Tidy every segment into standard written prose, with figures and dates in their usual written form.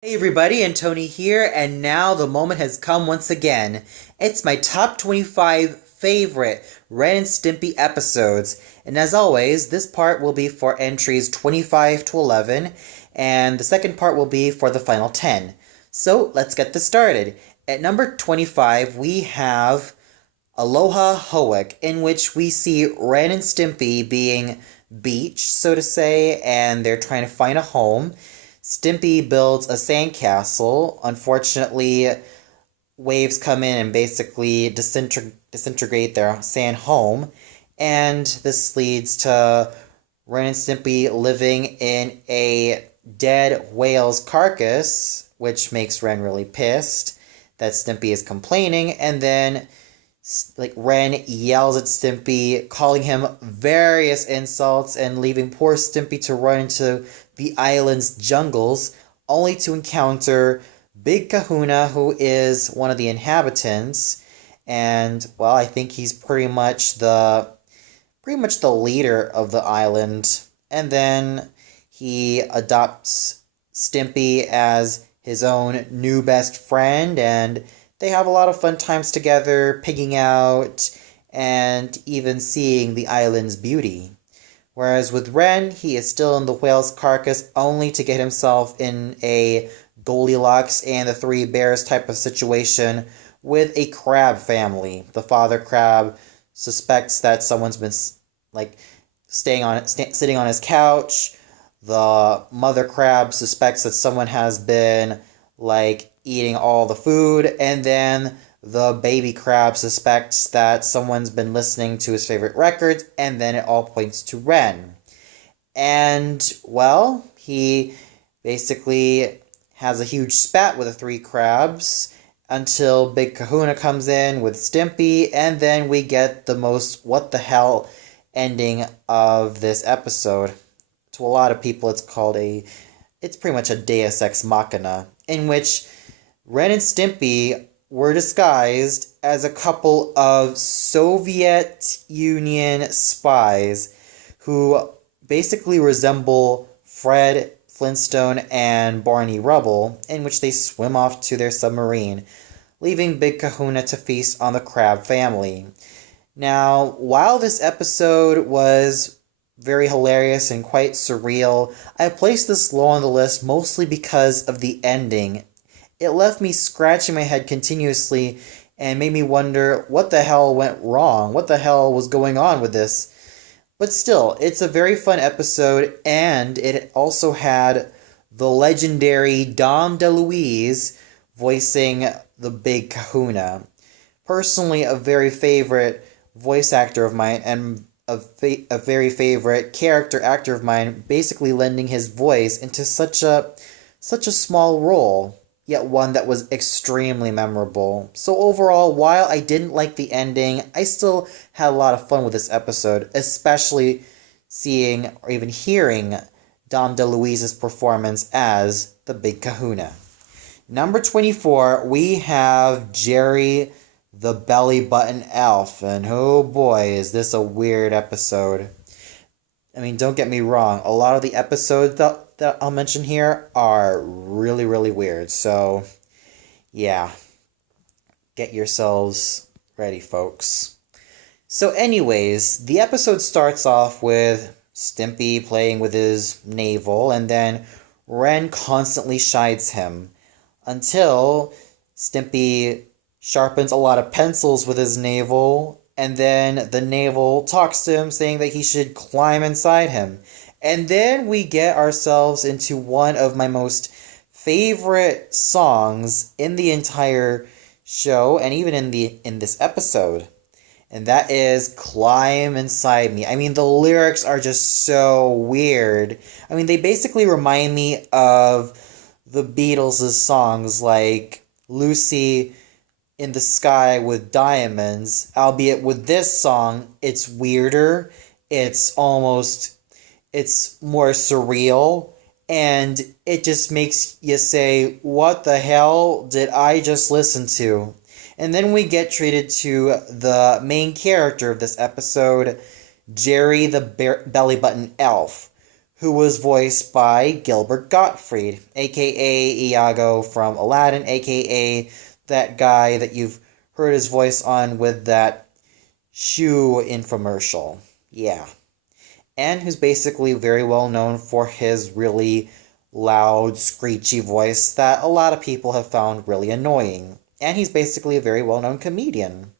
Hey everybody, and Tony here, and now the moment has come once again. It's my top 25 favorite Ren and Stimpy episodes, and as always, this part will be for entries 25 to 11, and the second part will be for the final 10. So let's get this started. At number 25, we have Aloha Hoek, in which we see Ren and Stimpy being beached, so to say, and they're trying to find a home. Stimpy builds a sandcastle. Unfortunately, waves come in and basically disintegrate their sand home, and this leads to Ren and Stimpy living in a dead whale's carcass, which makes Ren really pissed that Stimpy is complaining, and then Ren yells at Stimpy, calling him various insults and leaving poor Stimpy to run into the island's jungles, only to encounter Big Kahuna, who is one of the inhabitants, and well, I think he's pretty much the leader of the island. And then he adopts Stimpy as his own new best friend, and they have a lot of fun times together, pigging out, and even seeing the island's beauty. Whereas with Ren, he is still in the whale's carcass only to get himself in a Goldilocks and the Three Bears type of situation with a crab family. The father crab suspects that someone's been sitting on his couch. The mother crab suspects that someone has been eating all the food, and then the baby crab suspects that someone's been listening to his favorite records, and then it all points to Ren. And, well, he basically has a huge spat with the three crabs until Big Kahuna comes in with Stimpy, and then we get the most what the hell ending of this episode. To a lot of people, it's pretty much a Deus Ex Machina, in which Ren and Stimpy were disguised as a couple of Soviet Union spies who basically resemble Fred Flintstone and Barney Rubble, in which they swim off to their submarine, leaving Big Kahuna to feast on the crab family. Now, while this episode was very hilarious and quite surreal, I placed this low on the list mostly because of the ending. It left me scratching my head continuously and made me wonder what the hell went wrong, what the hell was going on with this. But still, it's a very fun episode, and it also had the legendary Dom DeLuise voicing the Big Kahuna. Personally, a very favorite voice actor of mine, and a very favorite character actor of mine, basically lending his voice into such a small role, yet one that was extremely memorable. So overall, while I didn't like the ending, I still had a lot of fun with this episode, especially seeing or even hearing Dom DeLuise's performance as the Big Kahuna. Number 24, we have Jerry the Bellybutton Elf, and oh boy, is this a weird episode. I mean, don't get me wrong, a lot of the episodes that I'll mention here are really, really weird. So, yeah, get yourselves ready, folks. So anyways, the episode starts off with Stimpy playing with his navel, and then Ren constantly chides him until Stimpy sharpens a lot of pencils with his navel, and then the navel talks to him saying that he should climb inside him. And then we get ourselves into one of my most favorite songs in the entire show, and even in this episode. And that is Climb Inside Me. I mean, the lyrics are just so weird. I mean, they basically remind me of the Beatles' songs like Lucy in the Sky with Diamonds, albeit with this song, it's weirder, it's more surreal, and it just makes you say, what the hell did I just listen to? And then we get treated to the main character of this episode, Jerry the Bellybutton Elf, who was voiced by Gilbert Gottfried, aka Iago from Aladdin, aka that guy that you've heard his voice on with that shoe infomercial. Yeah. And who's basically very well known for his really loud, screechy voice that a lot of people have found really annoying. And he's basically a very well known comedian,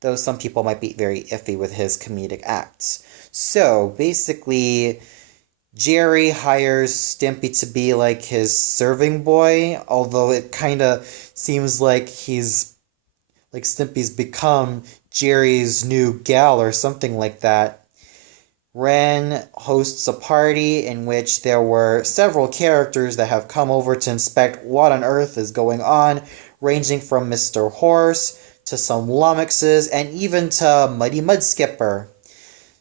though some people might be very iffy with his comedic acts. So basically, Jerry hires Stimpy to be like his serving boy, although it kind of seems like Stimpy's become Jerry's new gal or something like that. Ren hosts a party in which there were several characters that have come over to inspect what on earth is going on, ranging from Mr. Horse to some Lummoxes and even to Muddy Mudskipper.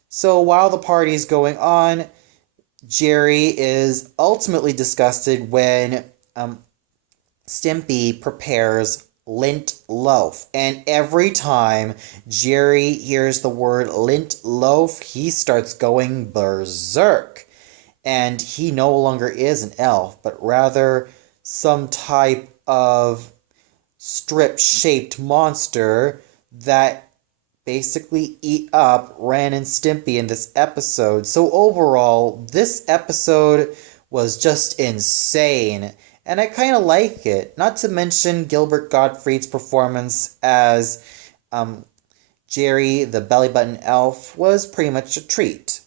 So while the party's going on, Jerry is ultimately disgusted when Stimpy prepares lint loaf. And every time Jerry hears the word lint loaf, he starts going berserk. And he no longer is an elf, but rather some type of strip-shaped monster that basically eat up Ren and Stimpy in this episode. So overall, this episode was just insane. And I kind of like it. Not to mention Gilbert Gottfried's performance as Jerry the Bellybutton Elf was pretty much a treat.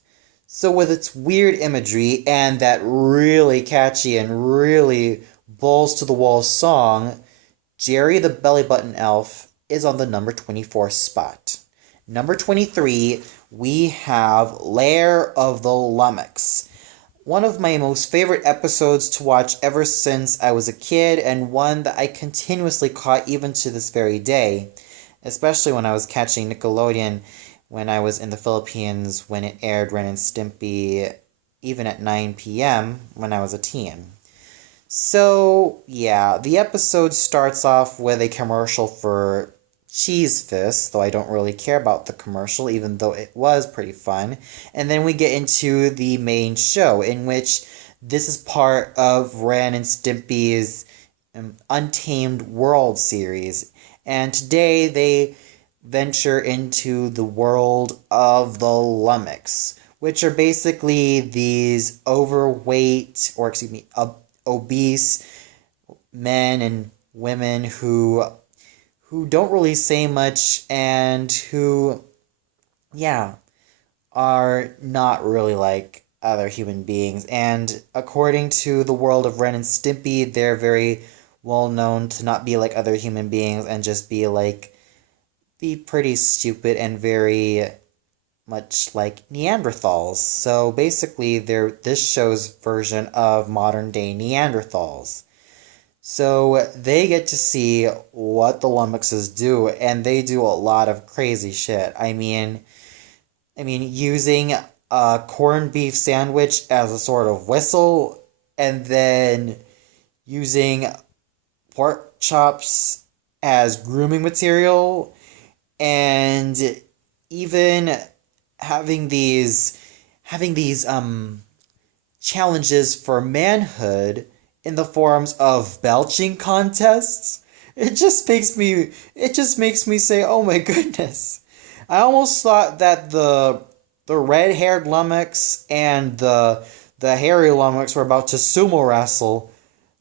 So with its weird imagery and that really catchy and really balls-to-the-wall song, Jerry the Bellybutton Elf is on the number 24 spot. Number 23, we have Lair of the Lummox. One of my most favorite episodes to watch ever since I was a kid, and one that I continuously caught even to this very day, especially when I was catching Nickelodeon when I was in the Philippines when it aired Ren and Stimpy, even at 9 p.m. when I was a teen. So, yeah, the episode starts off with a commercial for Cheese Fist, though I don't really care about the commercial, even though it was pretty fun. And then we get into the main show, in which this is part of Ren and Stimpy's Untamed World series. And today they venture into the world of the Lummox, which are basically these obese men and women who don't really say much and who, are not really like other human beings. And according to the world of Ren and Stimpy, they're very well known to not be like other human beings and just be pretty stupid and very much like Neanderthals. So basically, they're this show's version of modern day Neanderthals. So they get to see what the Lummoxes do, and they do a lot of crazy shit. I mean, using a corned beef sandwich as a sort of whistle, and then using pork chops as grooming material, and even having these challenges for manhood in the forms of belching contests. It just makes me say, oh my goodness. I almost thought that the red-haired Lummox and the hairy Lummox were about to sumo wrestle,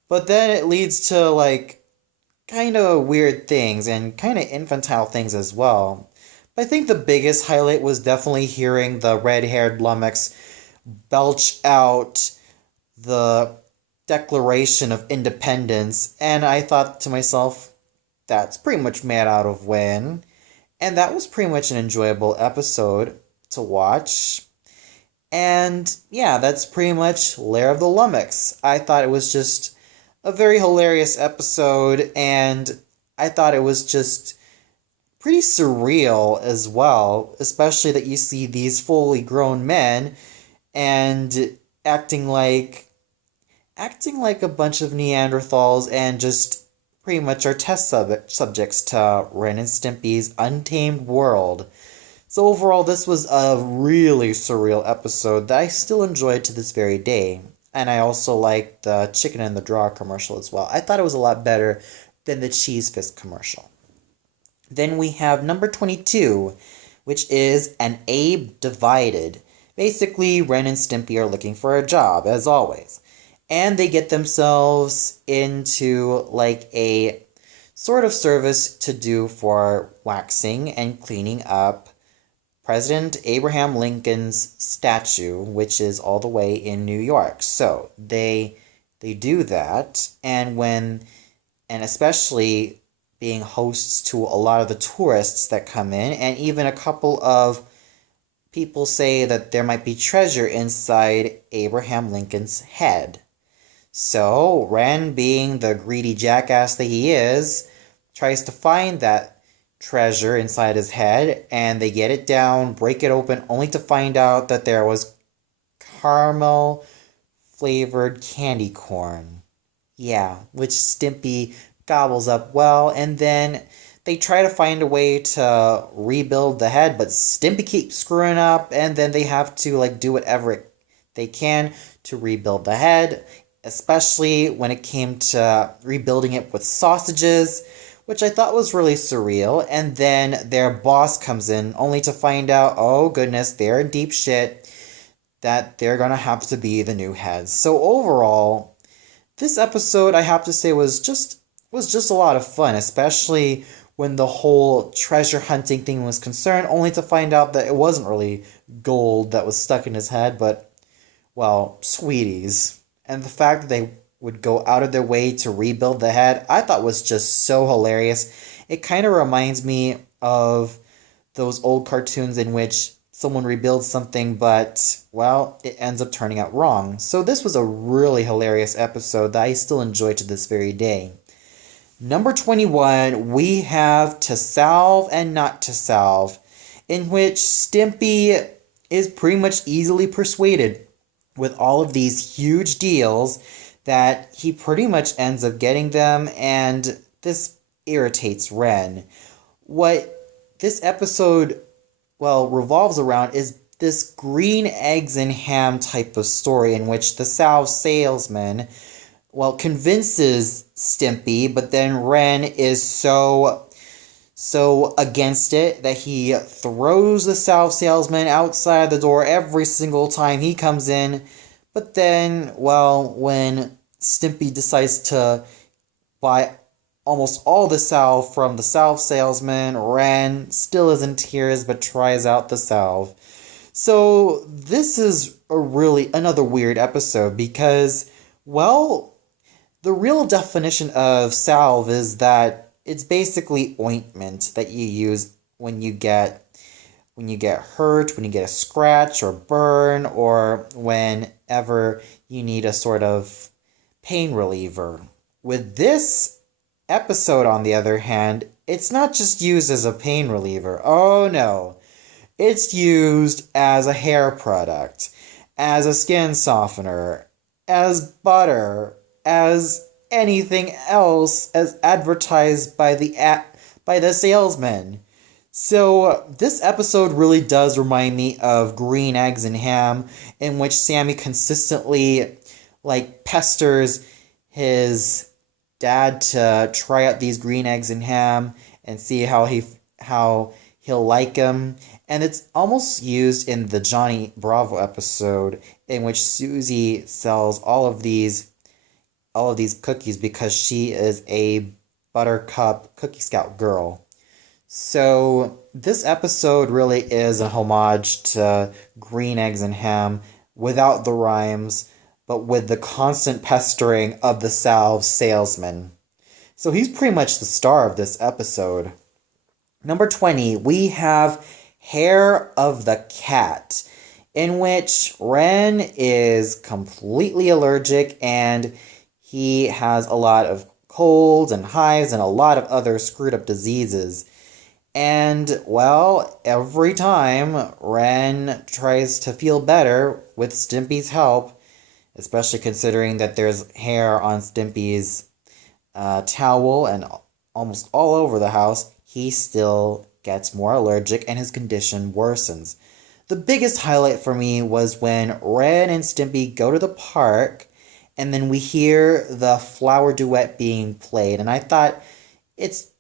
but then it leads to kind of weird things and kind of infantile things as well. But I think the biggest highlight was definitely hearing the red-haired Lummox belch out the Declaration of Independence, and I thought to myself, that's pretty much made out of when. And that was pretty much an enjoyable episode to watch. And yeah, that's pretty much Lair of the Lummox. I thought it was just a very hilarious episode, and I thought it was just pretty surreal as well, especially that you see these fully grown men and acting like a bunch of Neanderthals and just pretty much are test subjects to Ren and Stimpy's Untamed World. So overall, this was a really surreal episode that I still enjoy to this very day. And I also like the chicken in the drawer commercial as well. I thought it was a lot better than the Cheese Fist commercial. Then we have number 22, which is an Abe Divided. Basically, Ren and Stimpy are looking for a job, as always. And they get themselves into like a sort of service to do for waxing and cleaning up President Abraham Lincoln's statue, which is all the way in New York. So they do that, and especially being hosts to a lot of the tourists that come in, and even a couple of people say that there might be treasure inside Abraham Lincoln's head. So Ren, being the greedy jackass that he is, tries to find that treasure inside his head, and they get it down, break it open, only to find out that there was caramel flavored candy corn. Yeah, which Stimpy gobbles up well, and then they try to find a way to rebuild the head, but Stimpy keeps screwing up, and then they have to like do whatever they can to rebuild the head, especially when it came to rebuilding it with sausages, which I thought was really surreal. And then their boss comes in only to find out, oh goodness, they're in deep shit, that they're gonna have to be the new heads. So overall, this episode, I have to say, was just a lot of fun, especially when the whole treasure hunting thing was concerned, only to find out that it wasn't really gold that was stuck in his head, but, well, sweeties. And the fact that they would go out of their way to rebuild the head, I thought was just so hilarious. It kind of reminds me of those old cartoons in which someone rebuilds something, but, well, it ends up turning out wrong. So this was a really hilarious episode that I still enjoy to this very day. Number 21, we have To Salve and Not To Salve, in which Stimpy is pretty much easily persuaded with all of these huge deals that he pretty much ends up getting them, and this irritates Ren. What this episode, well, revolves around is this green eggs and ham type of story in which the Salve salesman, well, convinces Stimpy, but then Ren is so against it that he throws the Salve salesman outside the door every single time he comes in. But then, well, when Stimpy decides to buy almost all the salve from the Salve salesman, Ren still is in tears but tries out the salve. So this is another weird episode because, well, the real definition of salve is that it's basically ointment that you use when you get hurt, when you get a scratch or burn, or whenever you need a sort of pain reliever. With this episode, on the other hand, it's not just used as a pain reliever. Oh no. It's used as a hair product, as a skin softener, as butter, as anything else as advertised by the salesman. So this episode really does remind me of Green Eggs and Ham, in which Sammy consistently pesters his dad to try out these green eggs and ham and see how he'll like them. And it's almost used in the Johnny Bravo episode, in which Susie sells all of these cookies because she is a Buttercup Cookie Scout girl. So this episode really is a homage to Green Eggs and Ham without the rhymes, but with the constant pestering of the Salve salesman. So he's pretty much the star of this episode. Number 20, we have Hair of the Cat, in which Ren is completely allergic and he has a lot of colds and hives and a lot of other screwed up diseases. And, well, every time Ren tries to feel better with Stimpy's help, especially considering that there's hair on Stimpy's towel and almost all over the house, he still gets more allergic and his condition worsens. The biggest highlight for me was when Ren and Stimpy go to the park and then we hear the flower duet being played. And I thought it's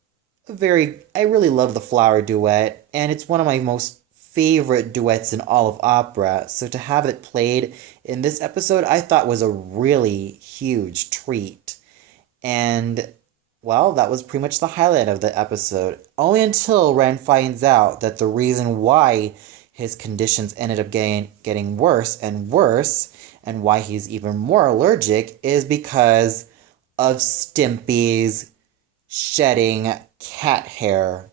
I really love the flower duet, and it's one of my most favorite duets in all of opera. So to have it played in this episode, I thought was a really huge treat. And well, that was pretty much the highlight of the episode. Only until Ren finds out that the reason why his conditions ended up getting worse, and why he's even more allergic is because of Stimpy's shedding cat hair.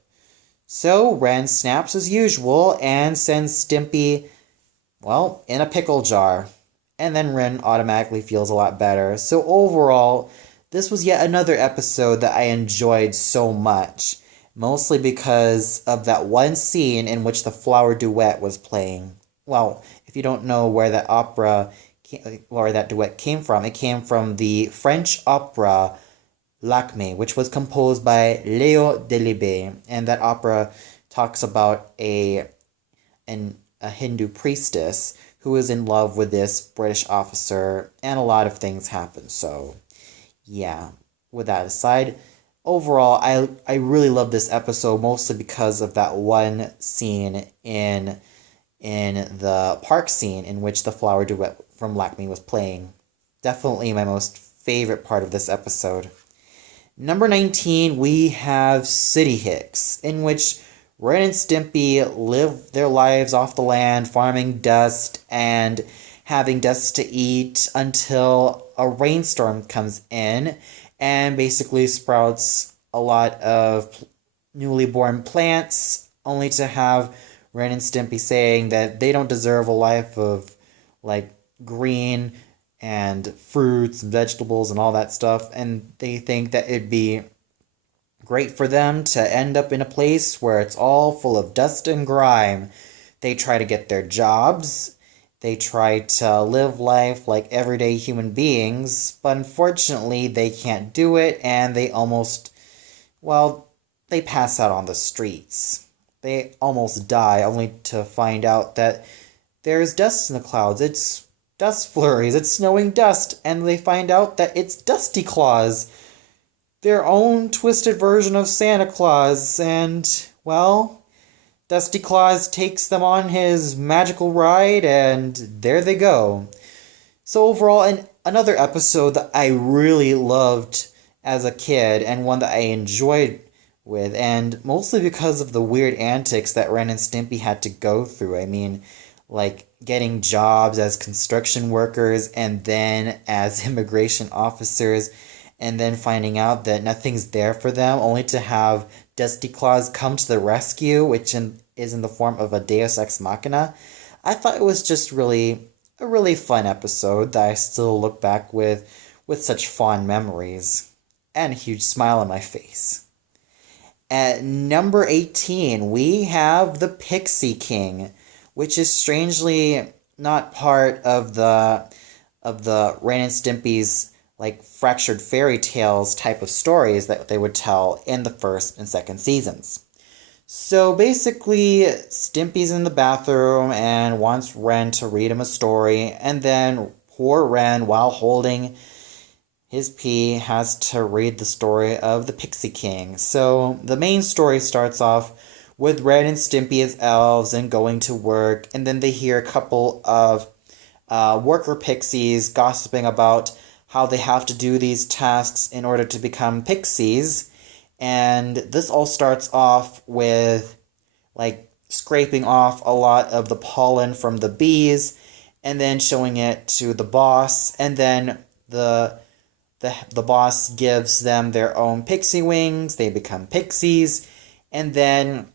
So Ren snaps as usual and sends Stimpy, well, in a pickle jar. And then Ren automatically feels a lot better. So overall, this was yet another episode that I enjoyed so much, mostly because of that one scene in which the flower duet was playing. Well, if you don't know where that duet came from, it came from the French opera Yaksmen, which was composed by Léo Delibes, and that opera talks about a Hindu priestess who is in love with this British officer, and a lot of things happen. So, yeah, with that aside, overall, I really love this episode, mostly because of that one scene in the park scene in which the flower duet from Yaksmen was playing. Definitely my most favorite part of this episode. Number 19, we have City Hicks, in which Ren and Stimpy live their lives off the land, farming dust and having dust to eat until a rainstorm comes in and basically sprouts a lot of newly born plants, only to have Ren and Stimpy saying that they don't deserve a life of, like, green and fruits and vegetables and all that stuff, and they think that it'd be great for them to end up in a place where it's all full of dust and grime. They try to get their jobs, they try to live life like everyday human beings, but unfortunately they can't do it, and they pass out on the streets. They almost die, only to find out that there's dust in the clouds. It's dust flurries, it's snowing dust, and they find out that it's Dusty Claus, their own twisted version of Santa Claus, and, well, Dusty Claus takes them on his magical ride, and there they go. So overall, another episode that I really loved as a kid, and one that I enjoyed with, and mostly because of the weird antics that Ren and Stimpy had to go through. I mean, like getting jobs as construction workers and then as immigration officers, and then finding out that nothing's there for them, only to have Dusty Claus come to the rescue, which is in the form of a Deus Ex Machina. I thought it was just a really fun episode that I still look back with such fond memories and a huge smile on my face. At number 18, we have the Pixie King, which is strangely not part of the Ren and Stimpy's, like, fractured fairy tales type of stories that they would tell in the first and second seasons. So basically, Stimpy's in the bathroom and wants Ren to read him a story, and then poor Ren, while holding his pee, has to read the story of the Pixie King. So the main story starts off with Ren and Stimpy as elves and going to work, and then they hear a couple of worker pixies gossiping about how they have to do these tasks in order to become pixies, and this all starts off with, like, scraping off a lot of the pollen from the bees, and then showing it to the boss, and then the boss gives them their own pixie wings, they become pixies, and then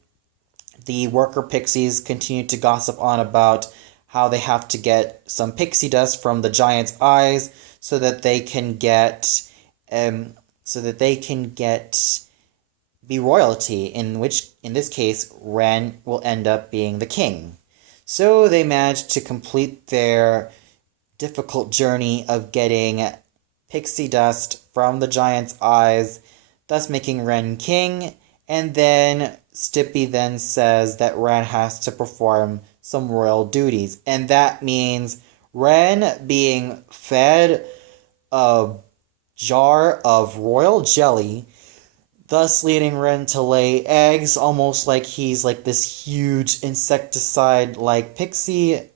the worker pixies continue to gossip on about how they have to get some pixie dust from the giant's eyes so that they can get be royalty, in this case Ren will end up being the king. So they manage to complete their difficult journey of getting pixie dust from the giant's eyes, thus making Ren king. And then Stimpy then says that Ren has to perform some royal duties. And that means Ren being fed a jar of royal jelly, thus leading Ren to lay eggs, almost like he's like this huge insecticide like Pixie,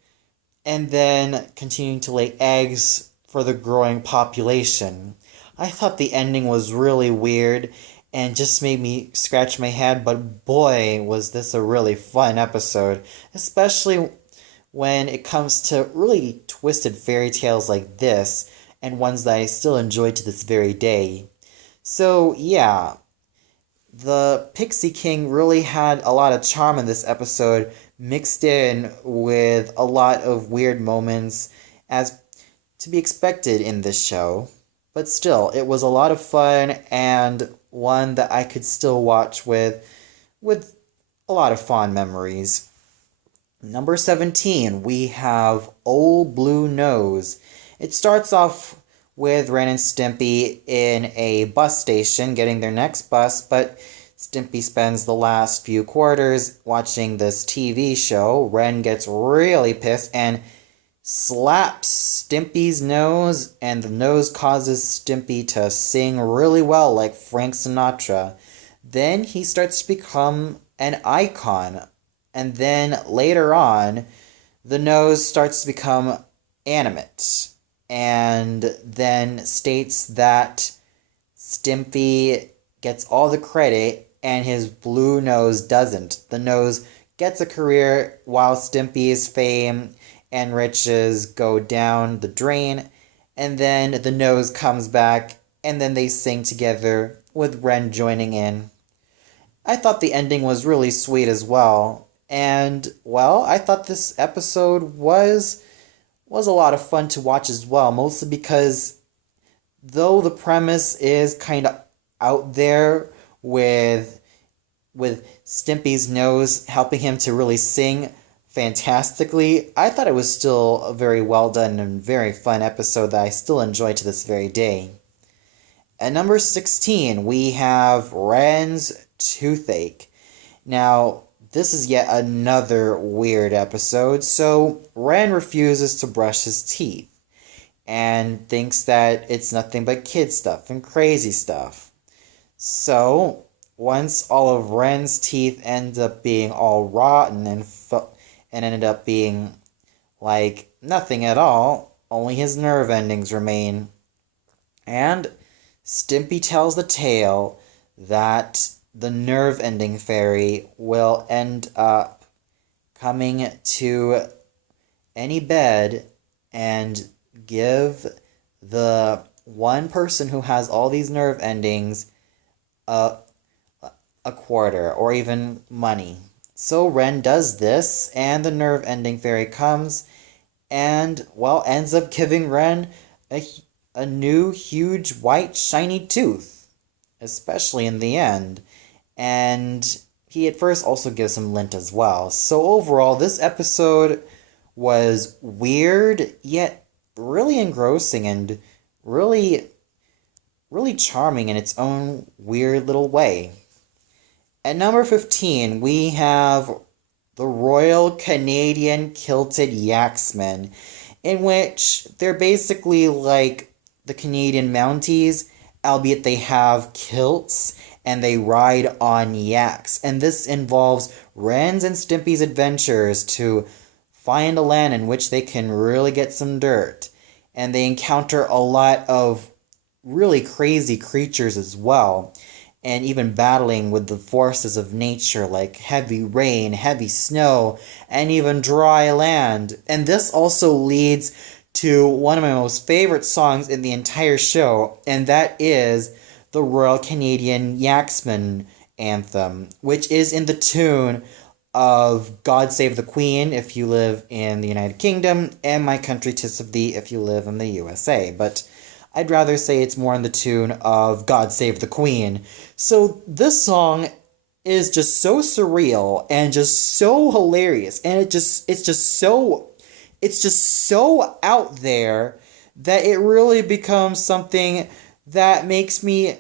and then continuing to lay eggs for the growing population. I thought the ending was really weird and just made me scratch my head, but boy, was this a really fun episode, especially when it comes to really twisted fairy tales like this, and ones that I still enjoy to this very day. So, yeah, the Pixie King really had a lot of charm in this episode, mixed in with a lot of weird moments, as to be expected in this show. But still, it was a lot of fun, and one that I could still watch with a lot of fond memories. Number 17, we have Old Blue Nose. It starts off with Ren and Stimpy in a bus station getting their next bus, but Stimpy spends the last few quarters watching this TV show. Ren gets really pissed and slaps Stimpy's nose, and the nose causes Stimpy to sing really well like Frank Sinatra. Then he starts to become an icon, and then later on, the nose starts to become animate, and then states that Stimpy gets all the credit and his blue nose doesn't. The nose gets a career while Stimpy's fame and riches go down the drain, and then the nose comes back, and then they sing together with Ren joining in. I thought the ending was really sweet as well, and, well, I thought this episode was a lot of fun to watch as well, mostly because though the premise is kind of out there with Stimpy's nose helping him to really sing fantastically, I thought it was still a very well done and very fun episode that I still enjoy to this very day. At number 16, we have Ren's Toothache. Now, this is yet another weird episode. So, Ren refuses to brush his teeth and thinks that it's nothing but kid stuff and crazy stuff. So, once all of Ren's teeth end up being all rotten and ended up being like nothing at all, only his nerve endings remain. And Stimpy tells the tale that the nerve ending fairy will end up coming to any bed and give the one person who has all these nerve endings a quarter or even money. So Ren does this, and the nerve ending fairy comes and, well, ends up giving Ren a new huge white shiny tooth, especially in the end. And he at first also gives him lint as well. So overall, this episode was weird, yet really engrossing and really, really charming in its own weird little way. At number 15, we have the Royal Canadian Kilted Yaksmen, in which they're basically like the Canadian Mounties, albeit they have kilts and they ride on yaks. And this involves Ren's and Stimpy's adventures to find a land in which they can really get some dirt. And they encounter a lot of really crazy creatures as well, and even battling with the forces of nature like heavy rain, heavy snow, and even dry land. And this also leads to one of my most favorite songs in the entire show, and that is the Royal Canadian Yaksmen anthem, which is in the tune of God Save the Queen if you live in the United Kingdom, and My Country 'Tis of Thee if you live in the USA. But I'd rather say it's more in the tune of God Save the Queen. So this song is just so surreal and just so hilarious, and it's just so out there that it really becomes something that makes me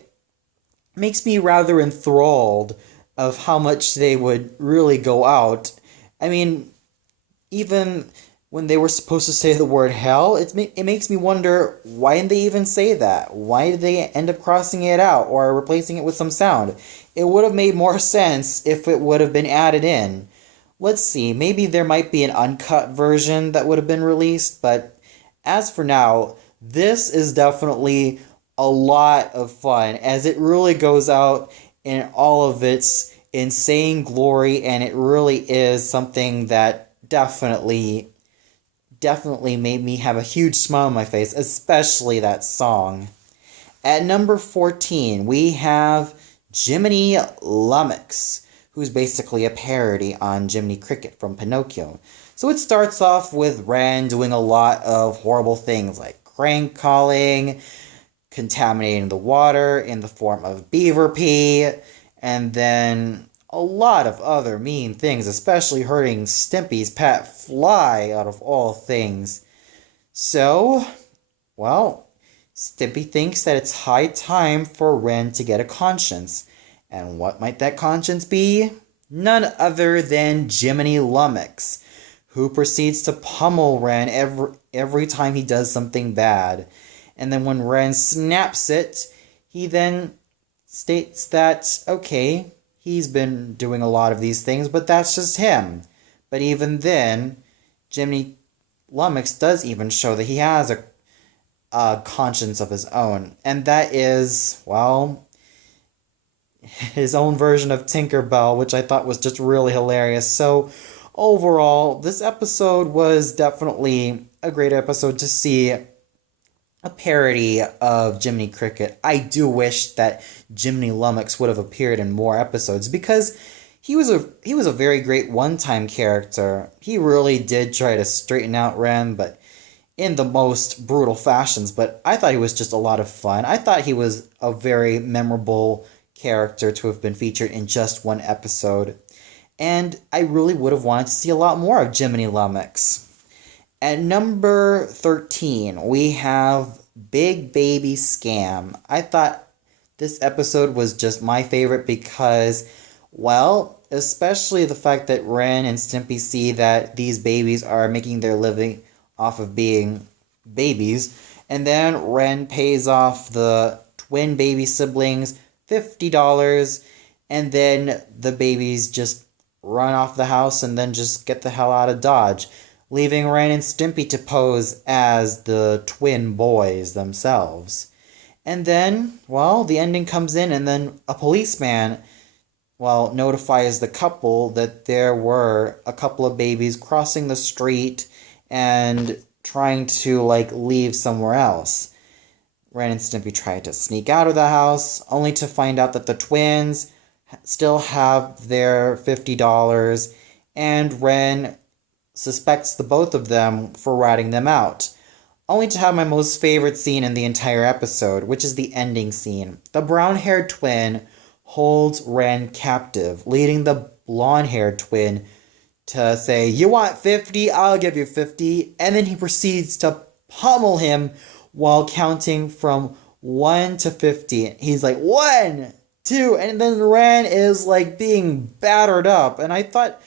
rather enthralled of how much they would really go out. I mean, even when they were supposed to say the word hell, it makes me wonder, why didn't they even say that? Why did they end up crossing it out or replacing it with some sound? It would have made more sense if it would have been added in. Let's see, maybe there might be an uncut version that would have been released, but as for now, this is definitely a lot of fun as it really goes out in all of its insane glory, and it really is something that definitely made me have a huge smile on my face, especially that song. At number 14, we have Jiminy Lummox, who's basically a parody on Jiminy Cricket from Pinocchio. So it starts off with Ren doing a lot of horrible things like crank calling, contaminating the water in the form of beaver pee, and then a lot of other mean things, especially hurting Stimpy's pet fly out of all things. So, well, Stimpy thinks that it's high time for Ren to get a conscience. And what might that conscience be? None other than Jiminy Lummox, who proceeds to pummel Ren every time he does something bad. And then when Ren snaps it, he then states that, okay, he's been doing a lot of these things, but that's just him. But even then, Jiminy Lummox does even show that he has a conscience of his own. And that is, well, his own version of Tinkerbell, which I thought was just really hilarious. So overall, this episode was definitely a great episode to see a parody of Jiminy Cricket. I do wish that Jiminy Lummox would have appeared in more episodes because he was a very great one-time character. He really did try to straighten out Ren, but in the most brutal fashions. But I thought he was just a lot of fun. I thought he was a very memorable character to have been featured in just one episode. And I really would have wanted to see a lot more of Jiminy Lummox. At number 13, we have Big Baby Scam. I thought this episode was just my favorite because, well, especially the fact that Ren and Stimpy see that these babies are making their living off of being babies, and then Ren pays off the twin baby siblings $50, and then the babies just run off the house and then just get the hell out of Dodge, leaving Ren and Stimpy to pose as the twin boys themselves. And then, well, the ending comes in, and then a policeman, well, notifies the couple that there were a couple of babies crossing the street and trying to, leave somewhere else. Ren and Stimpy try to sneak out of the house, only to find out that the twins still have their $50, and Ren suspects the both of them for ratting them out, only to have my most favorite scene in the entire episode, which is the ending scene. The brown-haired twin holds Ren captive, leading the blonde-haired twin to say, "You want 50? I'll give you 50. And then he proceeds to pummel him while counting from 1 to 50. He's like, 1, 2, and then Ren is being battered up. And I thought,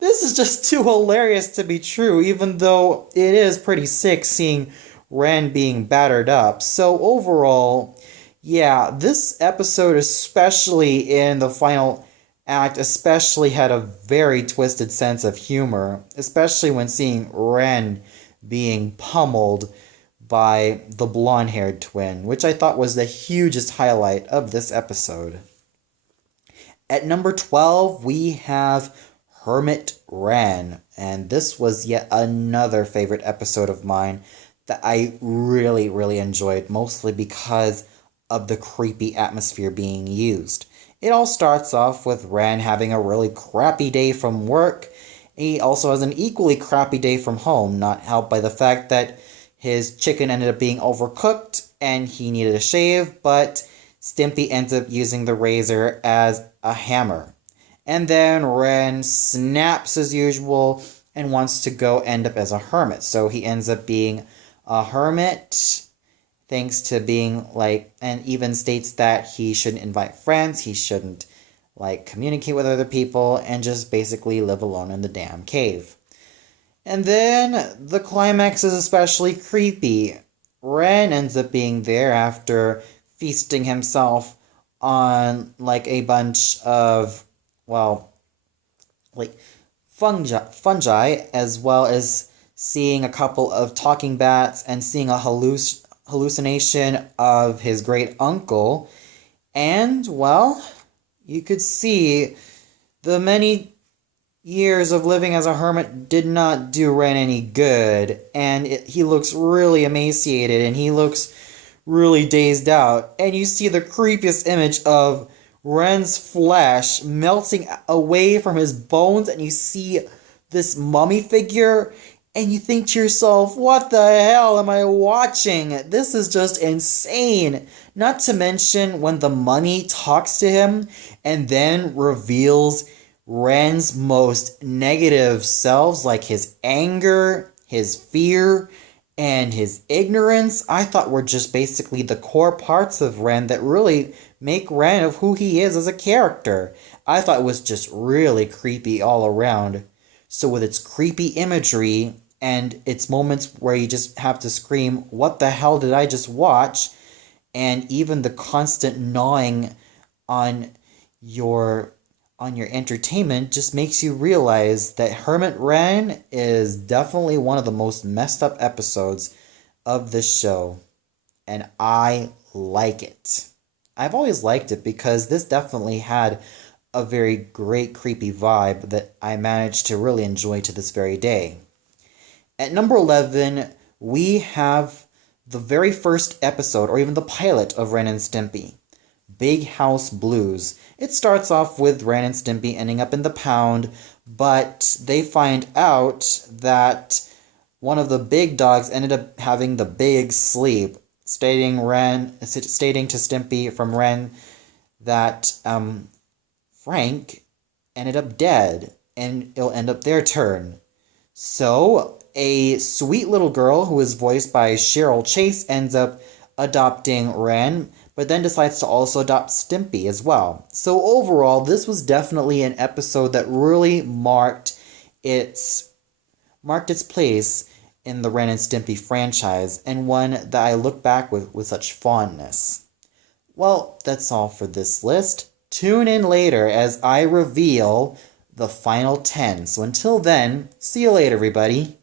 this is just too hilarious to be true, even though it is pretty sick seeing Ren being battered up. So overall, yeah, this episode, especially in the final act, especially had a very twisted sense of humor, especially when seeing Ren being pummeled by the blonde-haired twin, which I thought was the hugest highlight of this episode. At number 12, we have Hermit Ren, and this was yet another favorite episode of mine that I really, really enjoyed, mostly because of the creepy atmosphere being used. It all starts off with Ren having a really crappy day from work. He also has an equally crappy day from home, not helped by the fact that his chicken ended up being overcooked and he needed a shave, but Stimpy ends up using the razor as a hammer. And then Ren snaps as usual and wants to go end up as a hermit. So he ends up being a hermit, thanks to being and even states that he shouldn't invite friends, he shouldn't like communicate with other people, and just basically live alone in the damn cave. And then the climax is especially creepy. Ren ends up being there after feasting himself on like a bunch of, well, like fungi, as well as seeing a couple of talking bats and seeing a hallucination of his great uncle. And, well, you could see the many years of living as a hermit did not do Ren any good, and he looks really emaciated, and he looks really dazed out, and you see the creepiest image of Ren's flesh melting away from his bones, and you see this mummy figure, and you think to yourself, what the hell am I watching? This is just insane. Not to mention when the mummy talks to him and then reveals Ren's most negative selves, like his anger, his fear, and his ignorance, I thought were just basically the core parts of Ren that really make Ren of who he is as a character. I thought it was just really creepy all around. So with its creepy imagery and its moments where you just have to scream, what the hell did I just watch? And even the constant gnawing on your entertainment just makes you realize that Hermit Ren is definitely one of the most messed up episodes of this show. And I like it. I've always liked it because this definitely had a very great creepy vibe that I managed to really enjoy to this very day. At number 11, we have the very first episode, or even the pilot of Ren and Stimpy, Big House Blues. It starts off with Ren and Stimpy ending up in the pound, but they find out that one of the big dogs ended up having the big sleep, stating to Stimpy from Ren that Frank ended up dead, and it'll end up their turn. So, a sweet little girl who is voiced by Cheryl Chase ends up adopting Ren, but then decides to also adopt Stimpy as well. So overall, this was definitely an episode that really marked its place in the Ren and Stimpy franchise, and one that I look back with such fondness. Well, that's all for this list. Tune in later as I reveal the final 10. So until then, see you later, everybody.